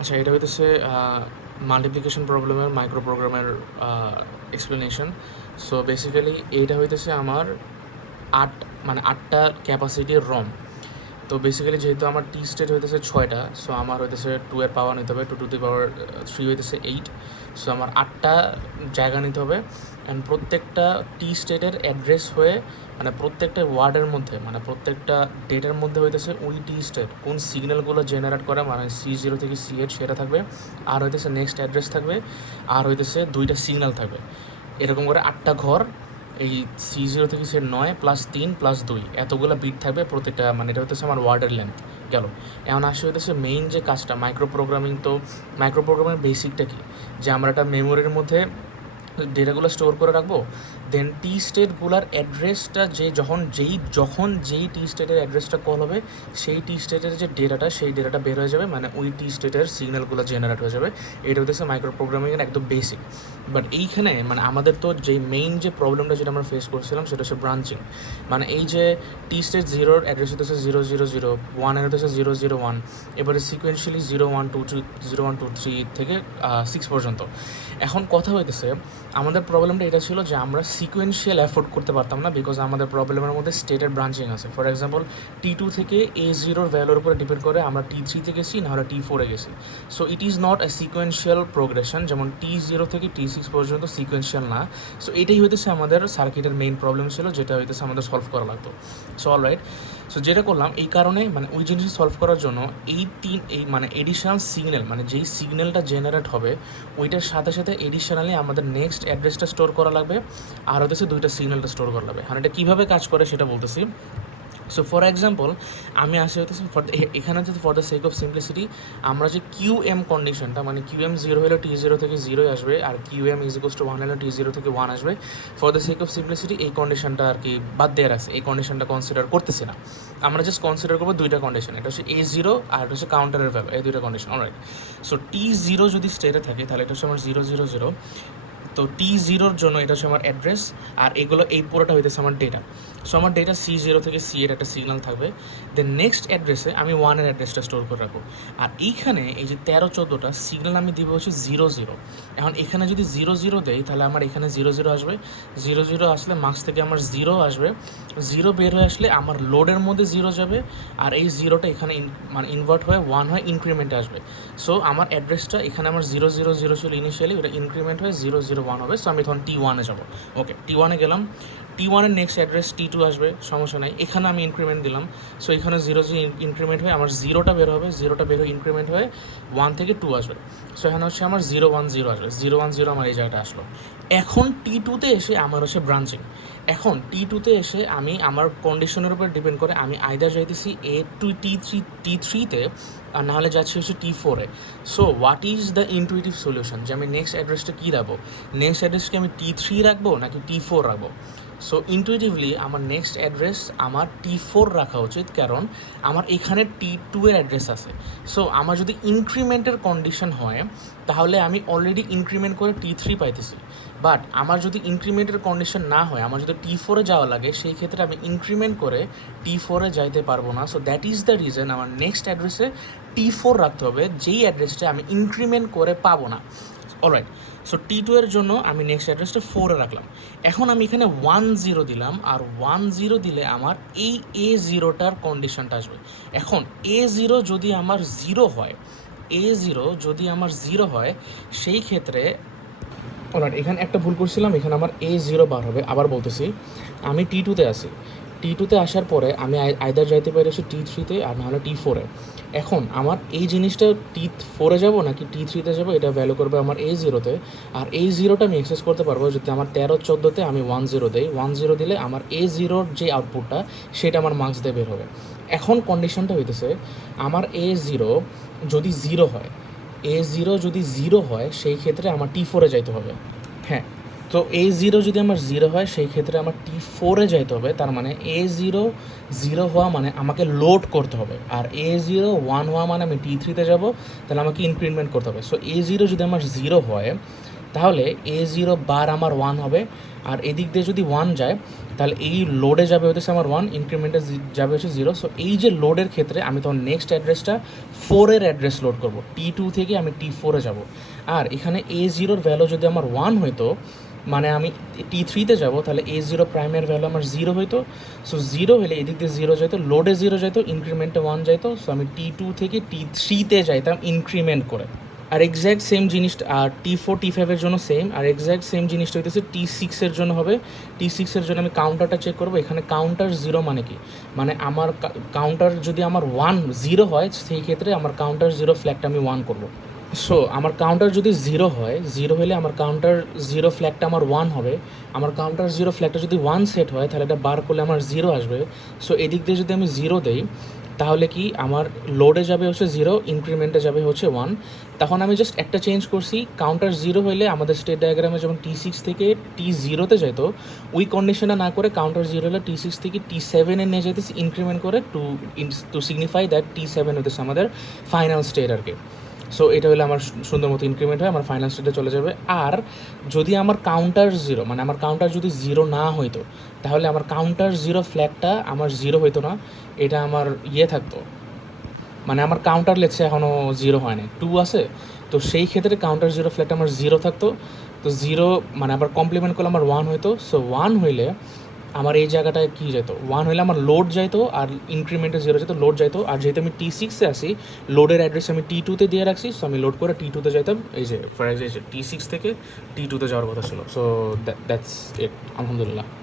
আচ্ছা, এটা হইতেছে মাল্টিপ্লিকেশন প্রবলেমের মাইক্রো প্রোগ্রামের এক্সপ্লেনেশন। সো বেসিক্যালি এইটা হইতেছে আমার আটটা ক্যাপাসিটির রম। তো বেসিক্যালি যেহেতু আমার টি স্টেট হইতেছে 6টা, সো আমার হইতেছে 2 এর পাওয়ার নিতে হবে, 2 টু দি পাওয়ার 3 হইতেছে 8। সো আমার 8টা জায়গা নিতে হবে। অ্যান্ড প্রত্যেকটা টি স্টেটের অ্যাড্রেস হয়ে প্রত্যেকটা ওয়ার্ডের মধ্যে প্রত্যেকটা ডেটার মধ্যে হইতেছে ওই টি স্টেট কোন সিগন্যালগুলো জেনারেট করে C0 থেকে C8 সেটা থাকবে, আর হইতেছে নেক্সট অ্যাড্রেস থাকবে, আর হইতেছে 2টা সিগন্যাল থাকবে। এরকম করে 8টা ঘর এই C0 থেকে C9 +3 +2 এতগুলো বিট থাকবে প্রত্যেকটা, এটা হতেছে আমার ওয়ার্ডের লেন্থ গেল। এখন আসে হইতেছে মেইন যে কাজটা মাইক্রো প্রোগ্রামিং। তো মাইক্রো প্রোগ্রামের বেসিকটা কি, যে আমরা একটা মেমোরির মধ্যে ডেটাগুলো স্টোর করে রাখবো, দেন টি স্টেটগুলোর অ্যাড্রেসটা যখন যেই টি স্টেটের অ্যাড্রেসটা কল হবে সেই টি স্টেটের যে ডেটাটা সেই ডেটাটা বের হয়ে যাবে, ওই টি স্টেটের সিগন্যালগুলো জেনারেট হয়ে যাবে। এটা হচ্ছে মাইক্রো প্রোগ্রামিংয়ের একদম বেসিক। বাট এইখানে আমাদের তো যে মেইন যে প্রবলেমটা যেটা আমরা ফেস করছিলাম সেটা হচ্ছে ব্রাঞ্চিং। এই যে টি স্টেট 0-র অ্যাড্রেস হতেছে 000, 1-এর হতেছে 001, এবারে সিকোয়েন্সিয়ালি 0 1 2 3 থেকে 6 পর্যন্ত। এখন কথা হইতেছে আমাদের প্রবলেমটা এটা ছিল যে আমরা সিকোয়েন্সিয়াল অ্যাফোর্ড করতে পারতাম না, বিকজ আমাদের প্রবলেমের মধ্যে স্টেটের ব্রাঞ্চিং আছে। ফর এক্সাম্পল T2 থেকে A0-র ভ্যালুর উপরে ডিপেন্ড করে আমরা T3-তে গেছি, নাহলে T4-এ গেছি। So it is not a sequential progression, যেমন T0 থেকে T6 পর্যন্ত সিকোয়েন্সিয়াল না। সো এটাই হইতেছে আমাদের সার্কিটের মেইন প্রবলেম ছিল, যেটা হইতেছে আমাদের সলভ করা লাগতো। সো অলরাইট, সো যেটা করলাম এই কারণে ওই জিনিস সলভ করার জন্য এই এডিশনাল সিগন্যাল, যেই সিগন্যালটা জেনারেট হবে ওইটার সাথে সাথে এডিশনালি আমাদের নেক্সট অ্যাড্রেসটা স্টোর করা লাগবে, আর হচ্ছে 2টা সিগন্যালটা স্টোর করা লাগবে। এটা কীভাবে কাজ করে সেটা বলতেছি। সো ফর এক্সাম্পল আমি আসি হতেছি এখানে হচ্ছে for the sake of simplicity আমরা যে QM কন্ডিশনটা, QM 0 হলে T0 থেকে 0 আসবে, আর QM = 1 হলে T0 থেকে 1 আসবে। For the sake of simplicity এই কন্ডিশনটা আর কি বাদ দেওয়ার আছে, এই কন্ডিশনটা কনসিডার করতেছি না। আমরা জাস্ট কনসিডার করবো 2টা কন্ডিশন, এটা হচ্ছে A0 আর এটা হচ্ছে কাউন্টারের ভ্যালু, এই 2টা কন্ডিশন। অলরাইট, সো T0 যদি স্টেটে থাকে তাহলে এটা হচ্ছে আমার 000। তো T0-র জন্য এটা হচ্ছে আমার অ্যাড্রেস, আর এগুলো এই পুরোটা হইতেছে আমার ডেটা। সো আমার ডেটা C0 থেকে C-এর একটা সিগন্যাল থাকবে, দেন নেক্সট অ্যাড্রেসে আমি 1-এর অ্যাড্রেসটা স্টোর করে রাখবো। আর এইখানে এই যে 13-14টা সিগন্যাল আমি দিব হচ্ছে 0 0। এখন এখানে যদি 0 0 দেই তাহলে আমার এখানে 0 0 আসবে, 0 0 আসলে মার্কস থেকে আমার 0 আসবে, 0 বের হয়ে আসলে আমার লোডের মধ্যে 0 যাবে, আর এই 0টা এখানে ইনভার্ট হয়ে 1 হয়ে ইনক্রিমেন্টে আসবে। সো আমার অ্যাড্রেসটা এখানে আমার 0 0 0 ছিল ইনিশিয়ালি, ওটা ইনক্রিমেন্ট হয়ে 0 0 1 হবে। সো আমি তখন T1-এ যাবো। ওকে, T1-এ গেলাম, T1-এর নেক্সট অ্যাড্রেস T2 আসবে, সমস্যা নাই, এখানে আমি ইনক্রিমেন্ট দিলাম। সো এখানে 0 0 ইনক্রিমেন্ট হয়ে আমার 0টা বের হবে, 0টা বের হয়ে ইনক্রিমেন্ট হয়ে 1 থেকে 2 আসবে। সো এখানে হচ্ছে আমার 0 1 0 আসবে, 0 1 0 আমার এই জায়গাটা আসলো। এখন T2-তে এসে আমার হচ্ছে ব্রাঞ্চিং। এখন T2-তে এসে আমি আমার কন্ডিশনের উপর ডিপেন্ড করে আমি আইদার যাইতেছি T3-তে, আর নাহলে যাচ্ছি হচ্ছে T4-এ। So what is the intuitive solution, যে আমি নেক্সট অ্যাড্রেসটা কী রাখবো? নেক্সট অ্যাড্রেসকে আমি T3 রাখবো নাকি T4 রাখবো? সো ইনটুইটিভলি আমার নেক্সট অ্যাড্রেস আমার T4 রাখা উচিত, কারণ আমার এখানে T2-এর অ্যাড্রেস আছে। সো আমার যদি ইনক্রিমেন্টের কন্ডিশন হয় তাহলে আমি অলরেডি ইনক্রিমেন্ট করে T3 পাইতেছি। বাট আমার যদি ইনক্রিমেন্টের কন্ডিশন না হয়, আমার যদি T4-এ যাওয়া লাগে, সেই ক্ষেত্রে আমি ইনক্রিমেন্ট করে T4-এ যাইতে পারবো না। So that is the reason আমার নেক্সট অ্যাড্রেসে T4 রাখতে হবে, যেই অ্যাড্রেসটা আমি ইনক্রিমেন্ট করে পাবো না। অলরাইট, সো T2 এর জন্য আমি নেক্সট অ্যাড্রেসটা 4-এ রাখলাম। এখন আমি এখানে 1 0 দিলাম, আর 1 0 দিলে আমার এই A0টার কন্ডিশনটা আসবে। এখন A0 যদি আমার 0 হয়, A0 যদি আমার 0 হয়, সেই ক্ষেত্রে অলরাইট এখানে একটা ভুল করছিলাম, এখানে আমার A0 বার হবে। আবার বলতেছি, আমি T2-তে আসি, T2-তে আসার পরে আমি আইদার যাইতে পারি হচ্ছে T3-তে আর নাহলে T4-এ। এখন আমার এই জিনিসটা T4-এ যাবো নাকি T3-তে যাবো, এটা ভ্যালু করবে আমার A0-তে। আর A0টা আমি অ্যাক্সেস করতে পারবো যদি আমার 13 14-তে আমি 1 0 দেই। 1 0 দিলে আমার A0-র যে আউটপুটটা সেটা আমার মার্কস দিয়ে বের হবে। এখন কন্ডিশনটা হইতেছে আমার A0 যদি 0 হয়, A0 যদি 0 হয় সেই ক্ষেত্রে আমার T4-এ যাইতে হবে। হ্যাঁ, তো A0 যদি আমার 0 হয় সেই ক্ষেত্রে আমার T4-এ যাইতে হবে। তার মানে A0 0 হওয়া মানে আমাকে লোড করতে হবে, আর A0 1 হওয়া মানে আমি T3-তে যাব, তাহলে আমাকে ইনক্রিমেন্ট করতে হবে। সো A0 যদি আমার 0 হয় তাহলে A0 বার আমার 1 হবে, আর এদিক দিয়ে যদি 1 যায় তাহলে এই লোডে যাবে হচ্ছে আমার 1, ইনক্রিমেন্টে যাবে হচ্ছে 0। সো এই যে লোডের ক্ষেত্রে আমি তখন নেক্সট অ্যাড্রেসটা 4-এর অ্যাড্রেস লোড করব, T2 থেকে আমি T4-এ যাব। আর এখানে A0-র ভ্যালু যদি আমার 1 হইতো, মানে আমি T3-তে যাব, তাহলে A0 প্রাইমের ভ্যালু আমার 0 হইতো। সো 0 হলে এদিক দিয়ে 0 যাইতো, লোডে 0 যাইতো, ইনক্রিমেন্টে 1 যাইতো। সো আমি T2 থেকে T3-তে যাইতাম ইনক্রিমেন্ট করে। আর এক্স্যাক্ট সেম জিনিসটা আর T4 T5-এর জন্য সেম, আর এক্স্যাক্ট সেম জিনিসটা হইতেছে T6-এর জন্য হবে। T6-এর জন্য আমি কাউন্টারটা চেক করবো। এখানে কাউন্টার 0 মানে কি, মানে আমার কাউন্টার যদি আমার 1-0 হয়, সেই ক্ষেত্রে আমার কাউন্টার 0 ফ্ল্যাগটা আমি 1 করবো। সো আমার কাউন্টার যদি 0 হয়, 0 হলে আমার কাউন্টার 0 ফ্ল্যাগটা আমার 1 হবে। আমার কাউন্টার 0 ফ্ল্যাগটা যদি 1 সেট হয়, তাহলে এটা বার করলে আমার 0 আসবে। সো এদিক দিয়ে যদি আমি 0 দেই, তাহলে কি আমার লোডে যাবে হচ্ছে 0, ইনক্রিমেন্টে যাবে হচ্ছে 1। তখন আমি জাস্ট একটা চেঞ্জ করছি, কাউন্টার 0 হইলে আমাদের স্টেট ডায়াগ্রামে যখন T6 থেকে T0-তে যেত, ওই কন্ডিশনে না করে কাউন্টার 0 হলে T6 থেকে T7-এ নিয়ে যেতেছি ইনক্রিমেন্ট করে, টু সিগনিফাই দ্যাট T7 হইতেছে আমাদের ফাইনাল স্টেট আর কি। সো এটা হলে আমার সুন্দর মতো ইনক্রিমেন্ট হয়, আমার ফাইনাল স্টেটে চলে যাবে। আর যদি আমার কাউন্টার 0, মানে আমার কাউন্টার যদি 0 না হইতো, তাহলে আমার কাউন্টার 0 ফ্ল্যাগটা আমার 0 হইতো না, এটা আমার থাকতো, মানে আমার কাউন্টার লেটসে এখনও 0 হয় না, 2 আছে। তো সেই ক্ষেত্রে কাউন্টার 0 ফ্ল্যাগটা আমার 0 থাকতো। তো 0 মানে আবার কমপ্লিমেন্ট করলে আমার 1 হইতো। সো 1 হইলে আমার এই জায়গাটায় কী যেত, 1 হইলে আমার লোড যাইতো, আর ইনক্রিমেন্টে 0 যেত, লোড যাইতো। আর যেহেতু আমি T6-এ আসি, লোডের অ্যাড্রেস আমি T2-তে দিয়ে রাখছি। সো আমি লোড করে T2-তে যাইতাম। এই যে ফর এই যে T6 থেকে T2-তে যাওয়ার কথা ছিল। সো দ্যাটস ইট, আলহামদুলিল্লাহ।